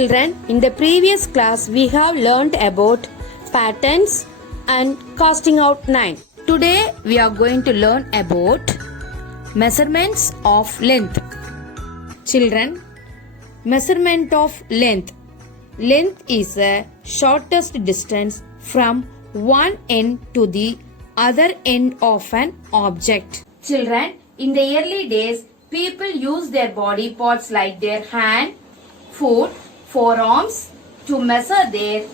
Children, in the previous class we have learnt about patterns and casting out line. Today we are going to learn about measurements of length. Children, measurement of length. Length is the shortest distance from one end to the other end of an object. Children, in the early days, people used their body parts like their hand, foot, forearms to measure their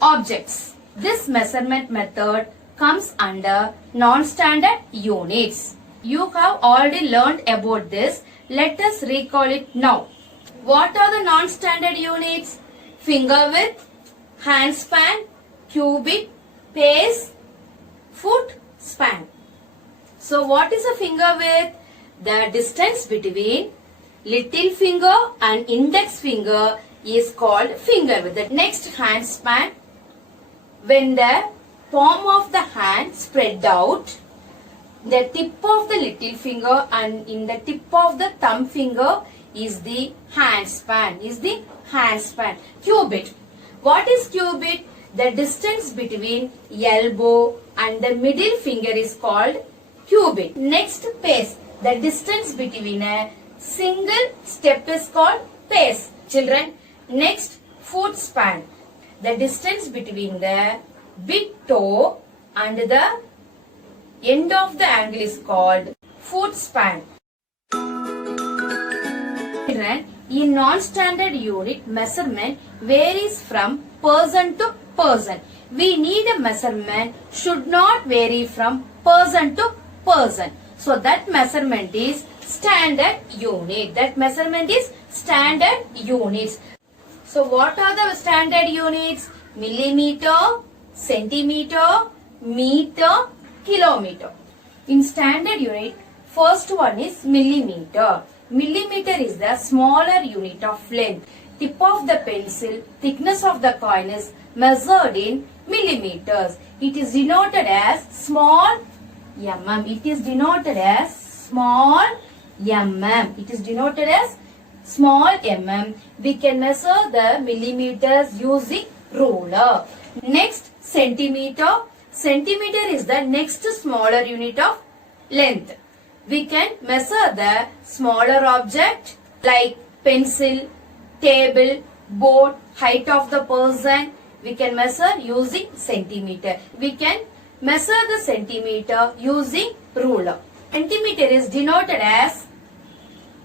objects. This measurement method comes under non-standard units. You have already learned about this. Let us recall it now. What are the non-standard units? Finger width, hand span, cubit, pace, foot span. So what is a finger width? The distance between little finger and index finger is called finger width. The next hand span, when the palm of the hand spread out, the tip of the little finger and in the tip of the thumb finger is the hand span. Cubit. What is cubit? The distance between elbow and the middle finger is called cubit. Next, pace. The distance between a single step is called pace. Children, next, foot span. The distance between the big toe and the end of the angle is called foot span. Children, in non-standard unit, measurement varies from person to person. We need a measurement should not vary from person to person. So that measurement is standard unit. So what are the standard units? Millimeter, centimeter, meter, kilometer. In standard unit, first one is millimeter. Millimeter is the smaller unit of length. Tip of the pencil, thickness of the coin is measured in millimeters. It is denoted as small mm. We can measure the millimeters using ruler. Next, centimeter. Centimeter is the next smaller unit of length. We can measure the smaller object like pencil, table, board, height of the person. We can measure using centimeter. We can measure the centimeter using ruler. Centimeter is denoted as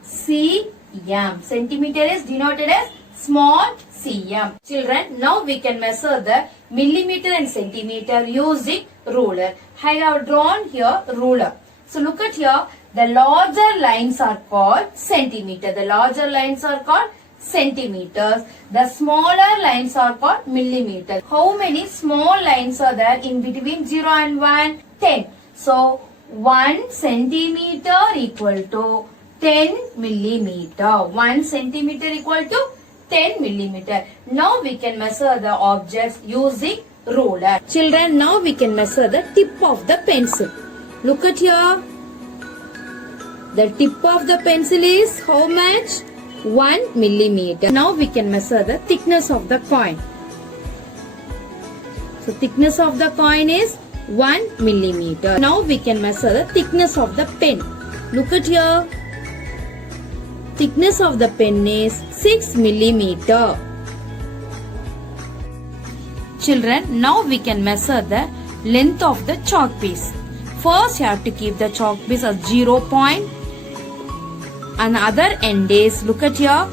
cm. Centimeter is denoted as small cm. Children, now we can measure the millimeter and centimeter using ruler. I have drawn here ruler. So look at here, the larger lines are called centimeter. The smaller lines are called millimeter. How many small lines are there in between 0 and 1? 10. So 1 centimeter equal to 10 millimeter. 1 centimeter equal to 10 millimeter. Now we can measure the objects using ruler. Children, now we can measure the tip of the pencil. Look at here. The tip of the pencil is how much? 1 millimeter. Now we can measure the thickness of the coin. So thickness of the coin is 1 millimeter. Now we can measure the thickness of the pen. Look at here. Thickness of the pen is 6 millimeter. Children, now we can measure the length of the chalk piece. First, you have to keep the chalk piece as 0 point. And other end is, look at here,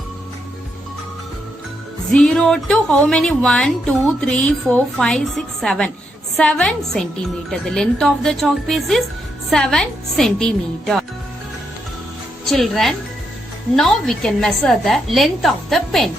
0 to how many? 1, 2, 3, 4, 5, 6, 7. 7 centimeter. The length of the chalk piece is 7 centimeter. Children, now we can measure the length of the pen.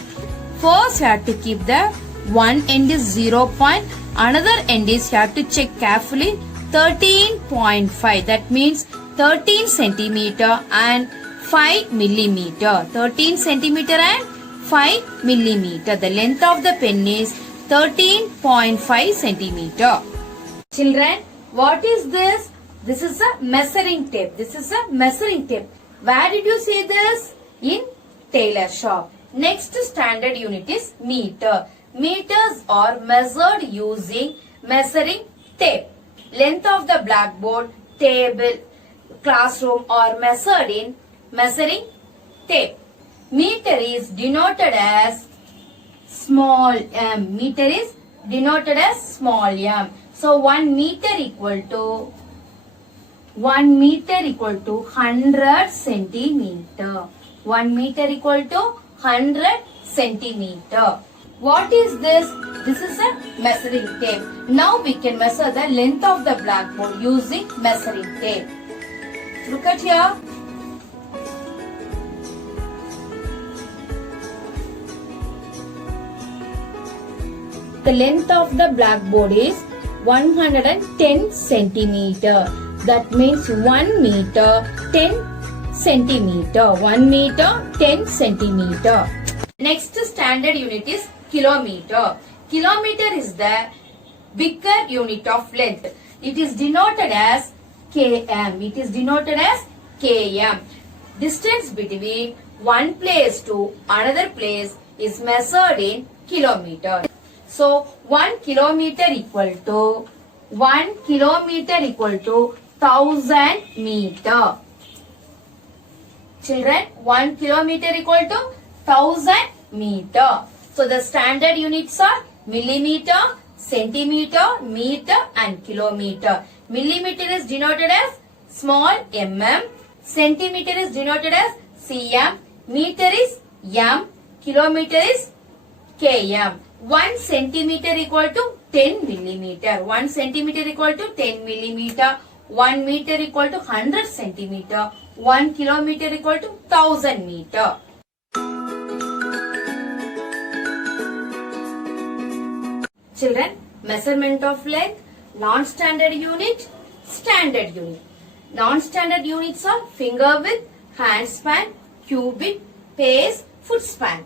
First, you have to keep the one end is 0 point. Another end is, you have to check carefully, 13.5. That means 13 centimeter and 5 millimeter. 13 centimeter and 5 millimeter. The length of the pen is 13.5 centimeter. Children, what is this? This is a measuring tape. Where did you see this? In tailor shop. Next standard unit is meter. Meters are measured using measuring tape. Length of the blackboard, table, classroom are measured in measuring tape. Meter is denoted as small m. Meter is denoted as small m. So 1 meter equal to 100 centimeter. 1 meter equal to 100 centimeter. What is this? This is a measuring tape. Now we can measure the length of the blackboard using measuring tape. Look at here. The length of the blackboard is 110 centimeter. That means 1 meter 10 centimeter. 1 meter 10 centimeter. Next standard unit is kilometer. Kilometer is the bigger unit of length. It is denoted as km. It is denoted as km. Distance between one place to another place is measured in kilometer. So 1 kilometer equal to 1000 meter. Children, 1 kilometer equal to 1000 meter. So the standard units are millimeter, centimeter, meter and kilometer. Millimeter is denoted as small mm. Centimeter is denoted as cm. Meter is m. Kilometer is km. 1 centimeter equal to 10 millimeter. 1 centimeter equal to 10 millimeter. 1 meter equal to 100 centimeter. 1 kilometer equal to 1000 meter. Children, measurement of length, non-standard unit, standard unit. Non-standard units are finger width, hand span, cubit, pace, foot span.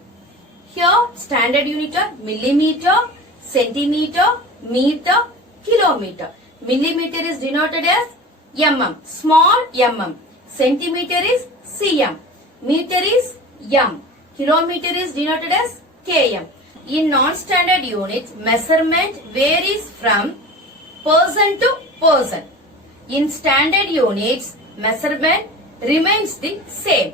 Here, standard unit are millimeter, centimeter, meter, kilometer. Millimeter is denoted as mm, small mm. Centimeter is cm. Meter is m. Kilometer is denoted as km. In non-standard units, measurement varies from person to person. In standard units, measurement remains the same.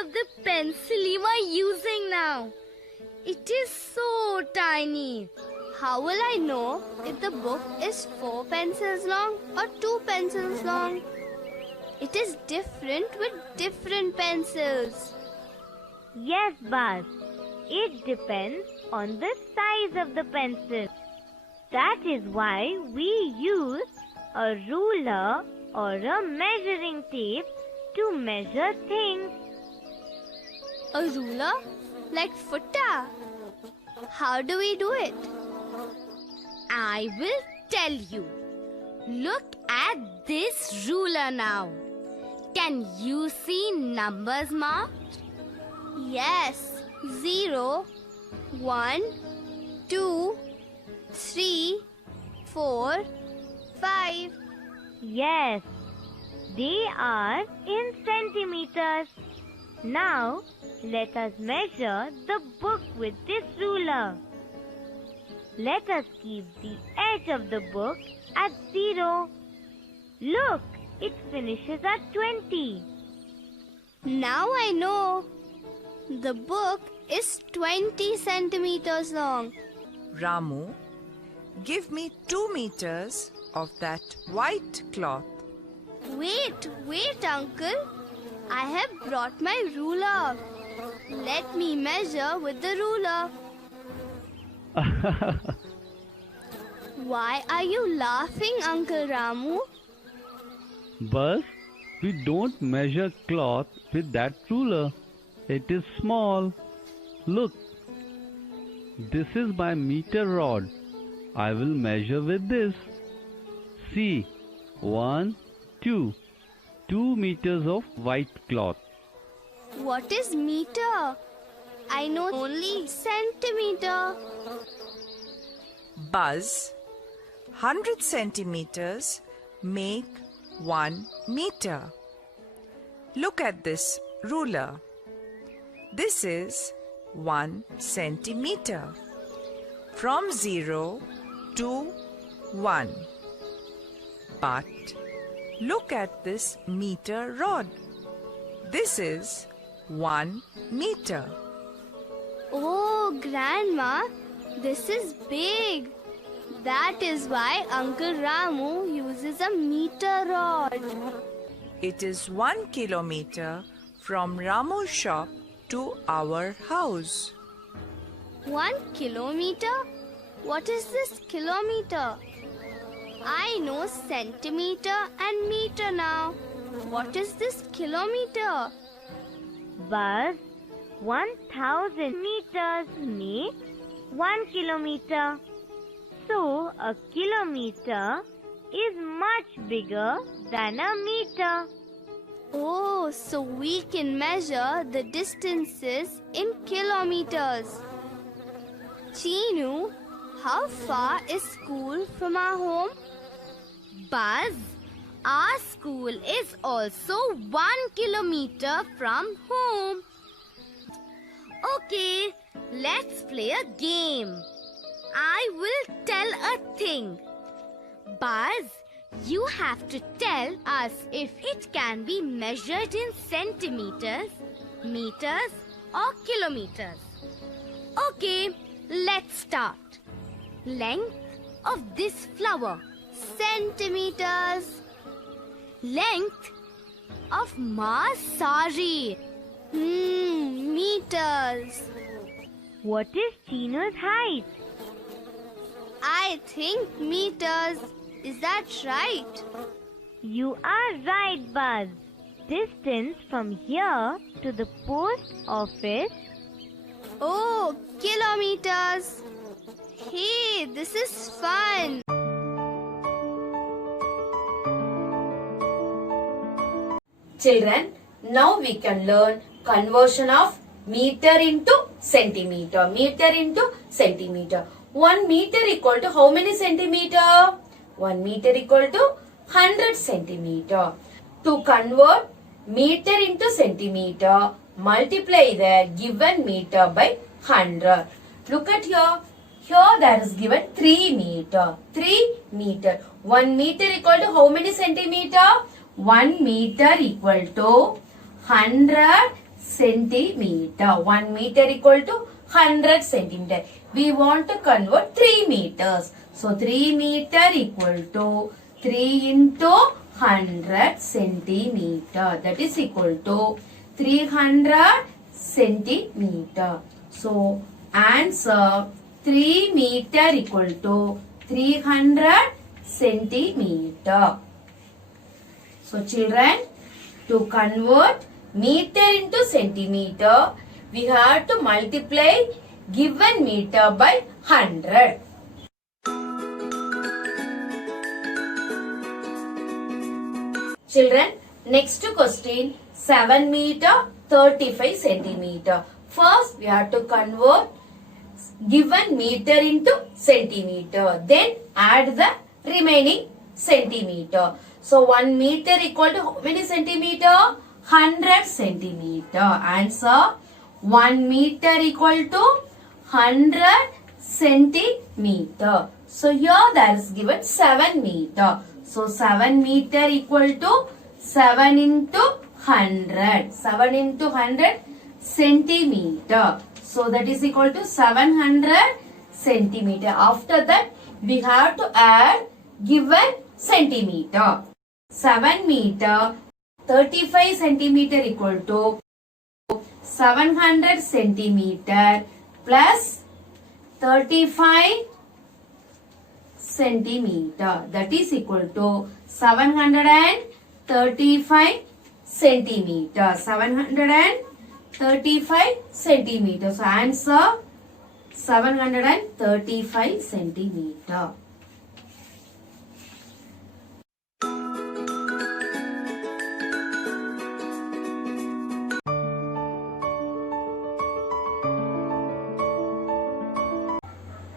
Of the pencil you are using now. It is so tiny. How will I know if the book is 4 pencils long or 2 pencils long? It is different with different pencils. Yes, Buzz. It depends on the size of the pencil. That is why we use a ruler or a measuring tape to measure things. A ruler? Like footer? How do we do it? I will tell you. Look at this ruler now. Can you see numbers marked? Yes. 0, 1, 2, 3, 4, 5. Yes, they are in centimeters. Now, let us measure the book with this ruler. Let us keep the edge of the book at 0. Look, it finishes at 20. Now I know. The book is 20 centimeters long. Ramu, give me 2 meters of that white cloth. Wait, Uncle. I have brought my ruler. Let me measure with the ruler. Why are you laughing, Uncle Ramu? Buzz, we don't measure cloth with that ruler. It is small. Look, this is my meter rod. I will measure with this. See, 1, 2. 2 meters of white cloth. What is meter? I know only centimeter. Buzz, 100 centimeters make 1 meter. Look at this ruler. This is 1 centimeter. From 0 to 1. But look at this meter rod. This is 1 meter. Oh, Grandma, this is big. That is why Uncle Ramu uses a meter rod. It is 1 kilometer from Ramu's shop to our house. 1 kilometer? What is this kilometer? I know centimeter and meter now. What is this kilometer? Buzz, 1000 meters make 1 kilometer. So, a kilometer is much bigger than a meter. Oh, so we can measure the distances in kilometers. Chinu, how far is school from our home? Buzz, our school is also 1 kilometer from home. Okay, let's play a game. I will tell a thing. Buzz, you have to tell us if it can be measured in centimeters, meters, or kilometers. Okay, let's start. Length of this flower, centimeters. Length of Ma's sari, meters. What is Chinu's height? I think meters. Is that right? You are right, Buzz. Distance from here to the post office. Oh, kilometers. Hey, this is fun. Children, now we can learn conversion of meter into centimeter. Meter into centimeter. 1 meter equal to how many centimeter? 1 meter equal to 100 centimeter. To convert meter into centimeter, multiply the given meter by 100. Look at here. Here there is given 3 meter. 3 meter. 1 meter equal to how many centimeter? 1 meter equal to 100 centimeter. 1 meter equal to 100 centimeter. We want to convert 3 meters. So 3 meter equal to 3 into 100 centimeter. That is equal to 300 centimeter. So answer 3 meter equal to 300 centimeter. So children, to convert meter into centimeter, we have to multiply given meter by 100. Children, next question, 7 meter 35 centimeter. First, we have to convert given meter into centimeter. Then add the remaining centimeter. So 1 meter equal to how many centimeter? 100 centimeter. Answer 1 meter equal to 100 centimeter. So here there is given 7 meter. So 7 meter equal to 7 into 100. 7 into 100 centimeter. So that is equal to 700 centimeter. After that we have to add given centimeter. 7 meter 35 centimeter equal to 700 centimeter plus 35 centimeter. That is equal to 735 centimeter. 735 centimeter. So answer 735 centimeter.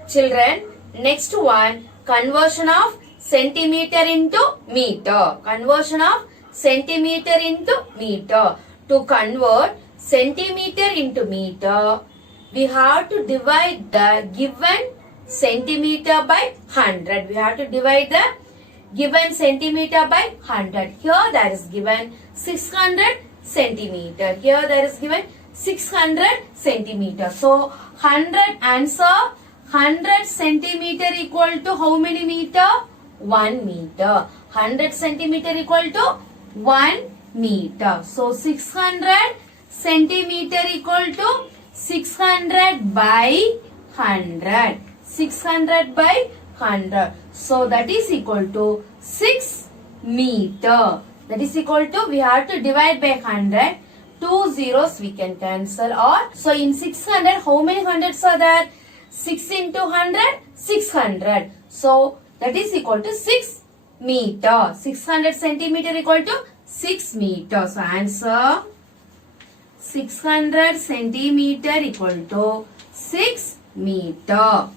Children, next one, conversion of centimeter into meter. Conversion of centimeter into meter. To convert centimeter into meter, we have to divide the given centimeter by 100. We have to divide the given centimeter by 100. Here there is given 600 centimeter. Here there is given 600 centimeter. So 100 answer, 100 centimeter equal to how many meter? 1 meter. 100 centimeter equal to 1 meter. So 600 centimeter equal to 600 by 100. 600 by 100. So that is equal to 6 meter. That is equal to, we have to divide by 100. 2 zeros we can cancel. Or, so in 600, how many hundreds are there? 6 into 100, 600. So that is equal to 6 meter. 600 centimeter equal to 6 meter. So answer, 600 centimeter equal to 6 meter.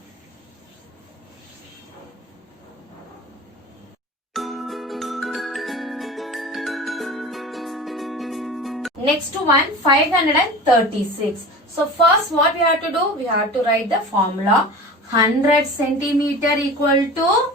Next one, 536. So first what we have to do? We have to write the formula. 100 centimeter equal to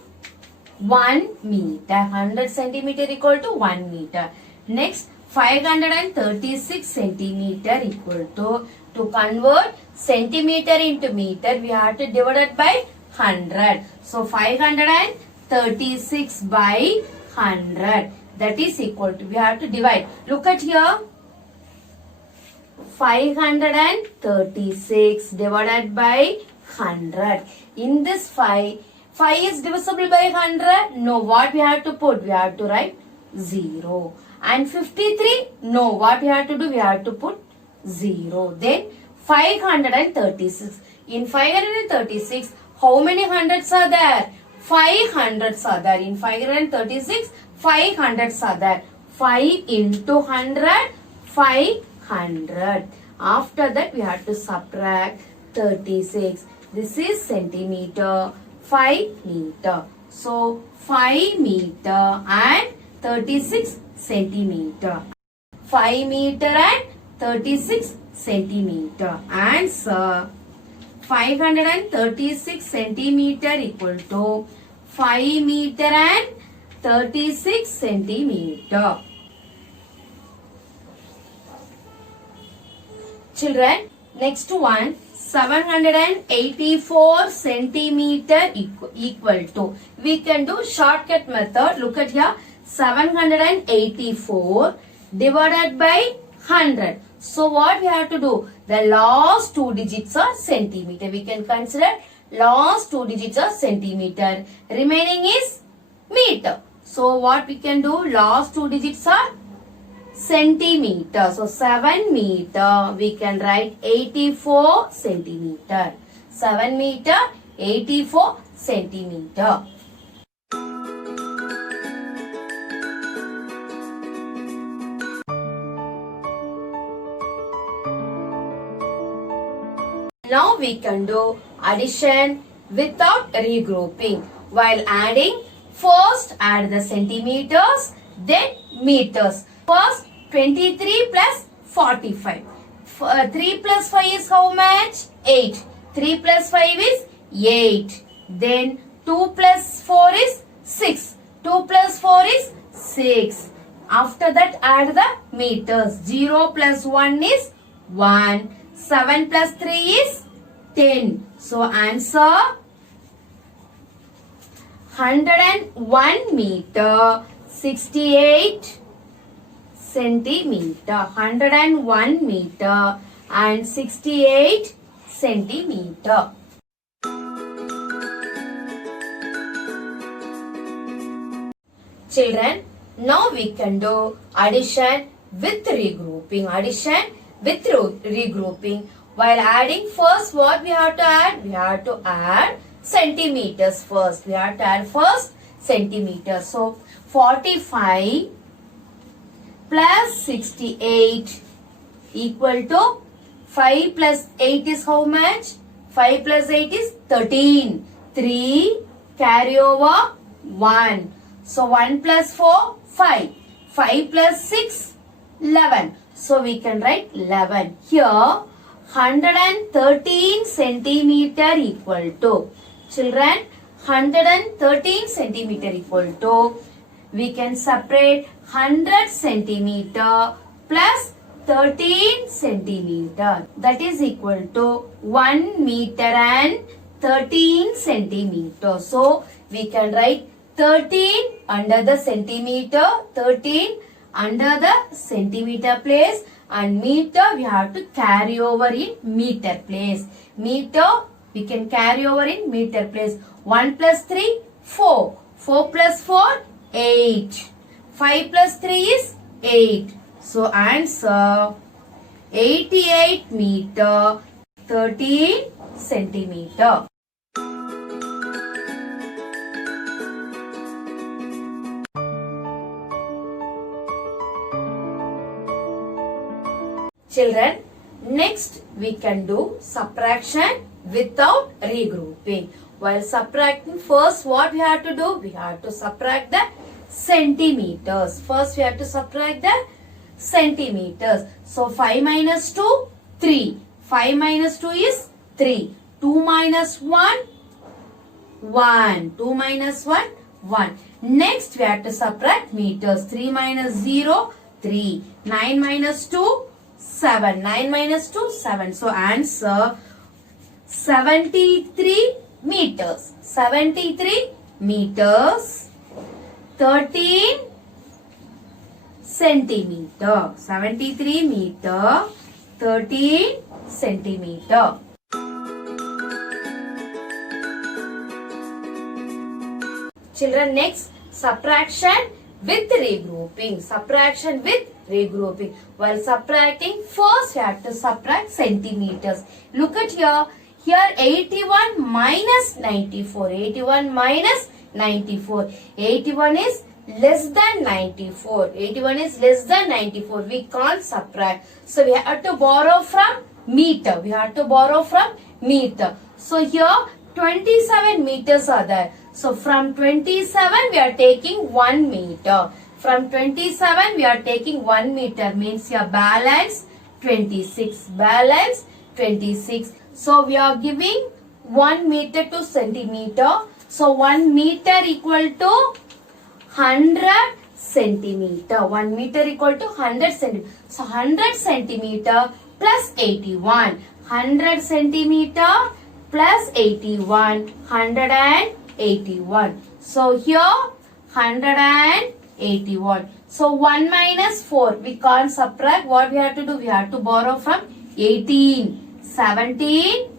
1 meter. 100 centimeter equal to 1 meter. Next, 536 centimeter equal to convert centimeter into meter, we have to divide it by 100. So 536 by 100. That is equal to, we have to divide. Look at here. 536 divided by 100. In this 5 is divisible by 100. No, what we have to put? We have to write 0. And 53? No, what we have to do? We have to put 0. Then 536. In 536, how many hundreds are there? 5 hundreds are there. In 536, 5 hundreds are there. 5 into 100, 500. After that, we have to subtract 36. This is centimeter, 5 meter. So, 5 meter and 36 centimeter. 5 meter and 36 centimeter. Answer, 536 centimeter equal to 5 meter and 36 centimeter. Children, next one, 784 centimeter equal to. We can do shortcut method. Look at here. 784 divided by 100. So what we have to do? The last two digits are centimeter. We can consider last two digits are centimeter. Remaining is meter. So what we can do? Last two digits are centimeter. So 7 meter, we can write 84 centimeter. 7 meter, 84 centimeter. Now we can do addition without regrouping. While adding, first add the centimeters, then meters. First, 23 plus 45. 3 plus 5 is how much? 8. 3 plus 5 is 8. Then 2 plus 4 is 6. 2 plus 4 is 6. After that, add the meters. 0 plus 1 is 1. 7 plus 3 is 10. So, answer, 101 meter, 68 centimeter. 101 meter and 68 centimeter. Children, now we can do addition with regrouping. Addition with regrouping. While adding, first what we have to add? We have to add centimeters first. We have to add first centimeters. So 45 plus 68 equal to 5 plus 8 is how much? 5 plus 8 is 13. 3 carry over 1. So 1 plus 4, 5. 5 plus 6, 11. So we can write 11. Here 113 centimeter equal to, children, 113 centimeter equal to, we can separate 100 centimeter plus 13 centimeter, that is equal to 1 meter and 13 centimeter. So we can write 13 under the centimeter, 13 under the centimeter place, and meter we have to carry over in meter place. Meter we can carry over in meter place. 1 plus 3, 4. 4 plus 4, 8. 5 plus 3 is 8. So answer 88 meter 13 centimeter. Children, next we can do subtraction without regrouping. While subtracting, first what we have to do? We have to subtract the centimeters. First we have to subtract the centimeters. So 5 minus 2, 3. 5 minus 2 is 3. 2 minus 1, 1. 2 minus 1, 1. Next we have to subtract meters. 3 minus 0, 3. 9 minus 2, 7. 9 minus 2, 7. So answer 73 meters. 73 meters 13 centimeter. 73 meter 13 centimeter. Children, next subtraction with regrouping. Subtraction with regrouping. While subtracting, first we have to subtract centimeters. Look at here. Here 81 minus 94. 81 minus 94. 81 is less than 94. 81 is less than 94. We can't subtract. So we have to borrow from meter. We have to borrow from meter. So here 27 meters are there. So from 27 we are taking 1 meter. From 27 we are taking 1 meter, means your balance 26. Balance 26. So we are giving 1 meter to centimeter. So 1 meter equal to 100 centimeter. 1 meter equal to 100 centimeter. So 100 centimeter plus 81. 100 centimeter plus 81. 181. So here 181. So 1 minus 4. We can't subtract. What we have to do? We have to borrow from 18. 17,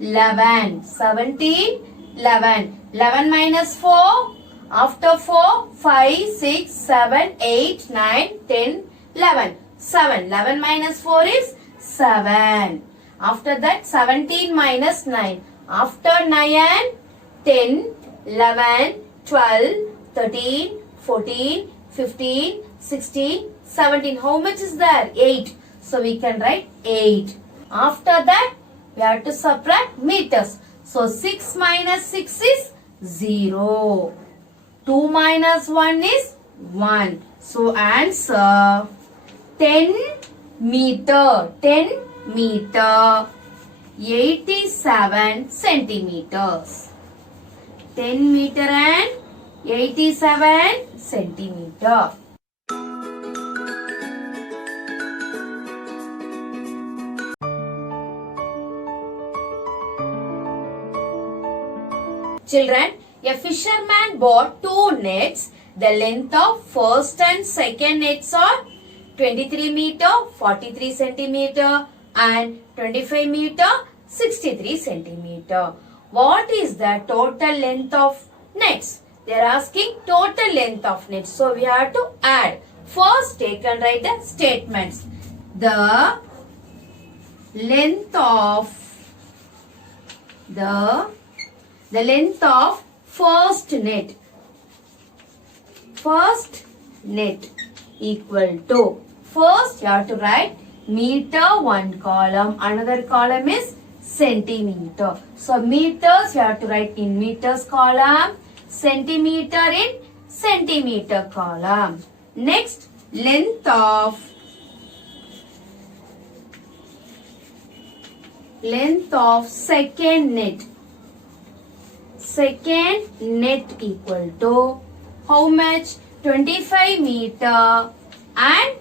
11. 17, 11. 11 minus 4. After 4, 5, 6, 7, 8, 9, 10, 11. 7. 11 minus 4 is 7. After that 17 minus 9. After 9, 10, 11, 12, 13, 14, 15, 16, 17. How much is there? 8. So we can write 8. After that, we have to subtract meters. So 6 minus 6 is 0. 2 minus 1 is 1. So answer 10 meter. 10 meter 87 centimeters. 10 meter and 87 centimeter. Children, a fisherman bought 2 nets. The length of first and second nets are 23 meter, 43 centimeter and 25 meter, 63 centimeter. What is the total length of nets? They are asking total length of nets. So we have to add. First take and write the statements. The length of first net. First net equal to. First you have to write meter, one column. Another column is centimeter. So meters you have to write in meters column. Centimeter in centimeter column. Next, length of second net. Second net equal to how much? 25 meter and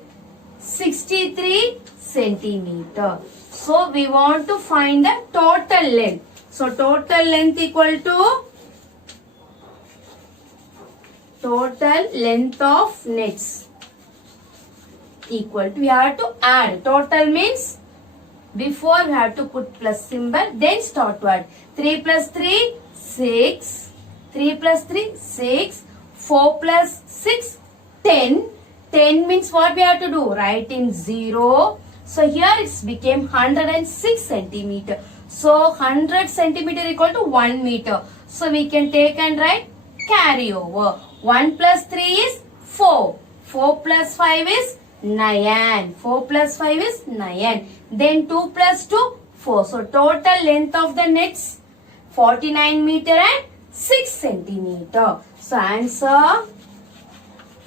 63 centimeter. So we want to find the total length. So total length equal to total length of nets equal to, we have to add. Total means before we have to put plus symbol, then start to add. 3 plus 3, 6. 3 plus 3, 6. 4 plus 6, 10. 10 means what we have to do? Write in 0. So here it's became 106 centimeter. So 100 centimeter equal to 1 meter. So we can take and write carry over. 1 plus 3 is 4. 4 plus 5 is 9. 4 plus 5 is 9. Then 2 plus 2, 4. So total length of the nets 49 meter and 6 centimeter. So answer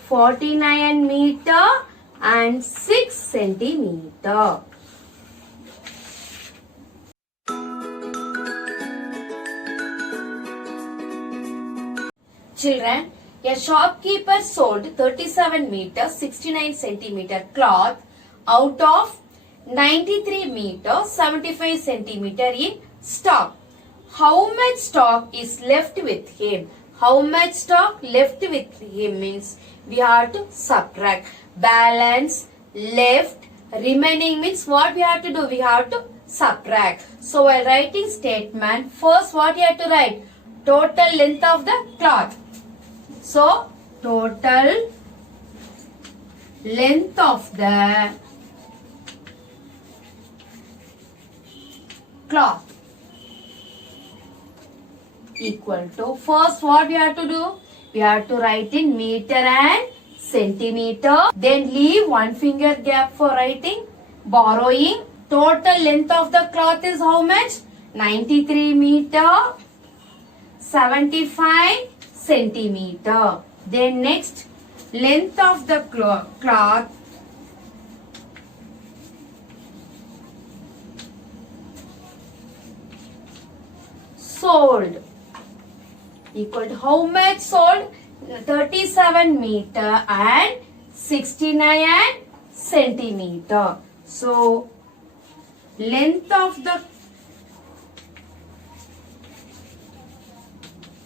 49 meter and 6 centimeter. Children, a shopkeeper sold 37 meter 69 centimeter cloth out of 93 meter 75 centimeter in stock. How much stock is left with him? How much stock left with him means we have to subtract. Balance, left, remaining means what we have to do? We have to subtract. So while writing statement, first what you have to write? Total length of the cloth. So total length of the cloth equal to, first what we have to do? We have to write in meter and centimeter. Then leave one finger gap for writing. Borrowing. Total length of the cloth is how much? 93 meter 75 centimeter. Then next, length of the cloth sold equal to how much sold? 37 meter and 69 centimeter. So length of the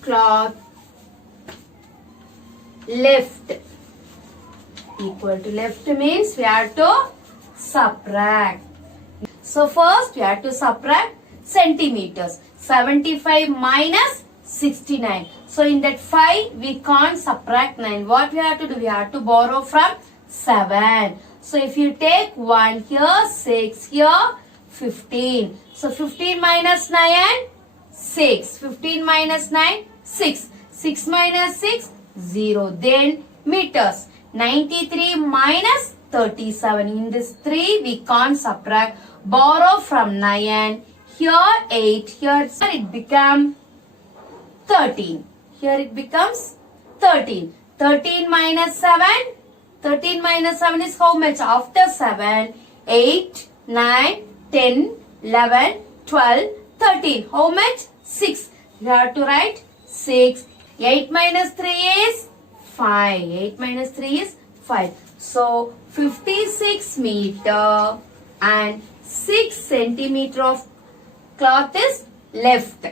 cloth left equal to, left means we have to subtract. So first we have to subtract centimeters. 75 minus 69. So in that 5 we can't subtract 9. What we have to do? We have to borrow from 7. So if you take 1 here, 6 here, 15. So 15 minus 9, 6. 15 minus 9, 6. 6 minus 6, 0. Then meters. 93 minus 37. In this 3 we can't subtract. Borrow from 9. Here 8. Here it becomes 13. Here it becomes 13. 13 minus 7. 13 minus 7 is how much? After 7, 8, 9, 10, 11, 12, 13. How much? 6. You have to write 6. 8 minus 3 is 5. 8 minus 3 is 5. So 56 meter and 6 centimeter of cloth is left.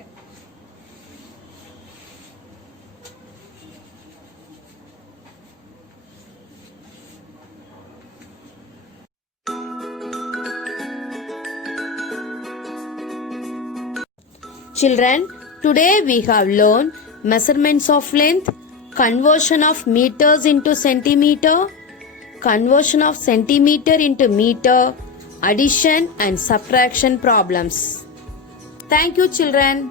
Children, today we have learned measurements of length, conversion of meters into centimeter, conversion of centimeter into meter, addition and subtraction problems. Thank you, children.